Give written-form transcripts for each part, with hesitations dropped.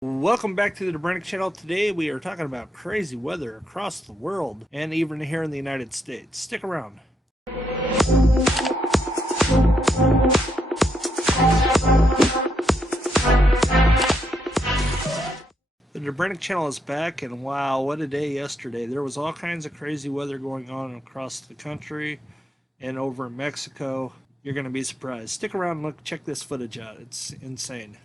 Welcome back to the Brennick channel. Today we are talking about crazy weather across the world and even here in the United States. Stick around. The Brennick channel is back, and wow, what a day yesterday. There was all kinds of crazy weather going on across the country and over in Mexico. You're going to be surprised. Stick around and check this footage out. It's insane.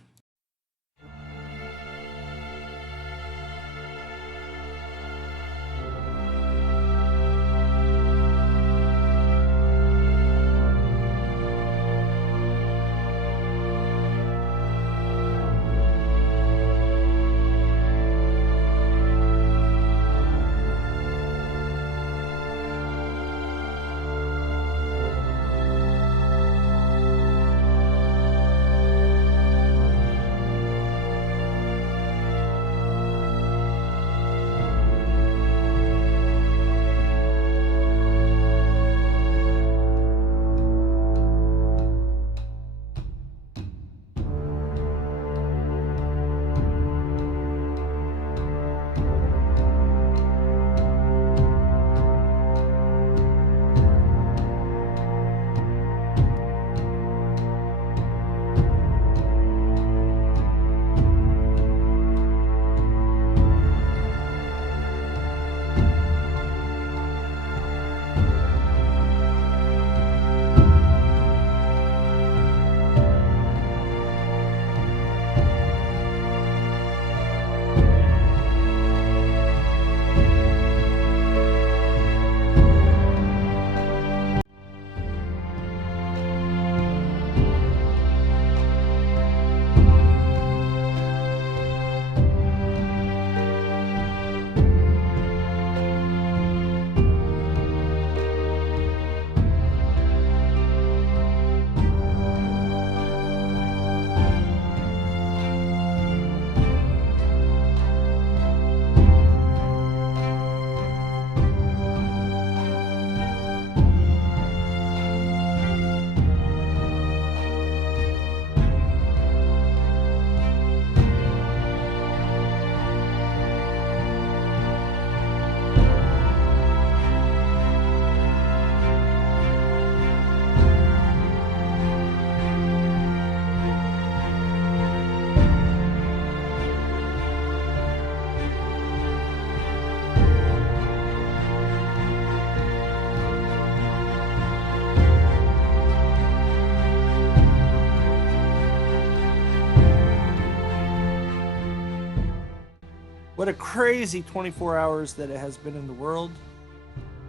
What a crazy 24 hours that it has been in the world.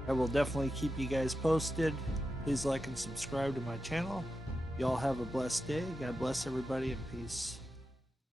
I will definitely keep you guys posted. Please like and subscribe to my channel. Y'all have a blessed day. God bless everybody, and peace.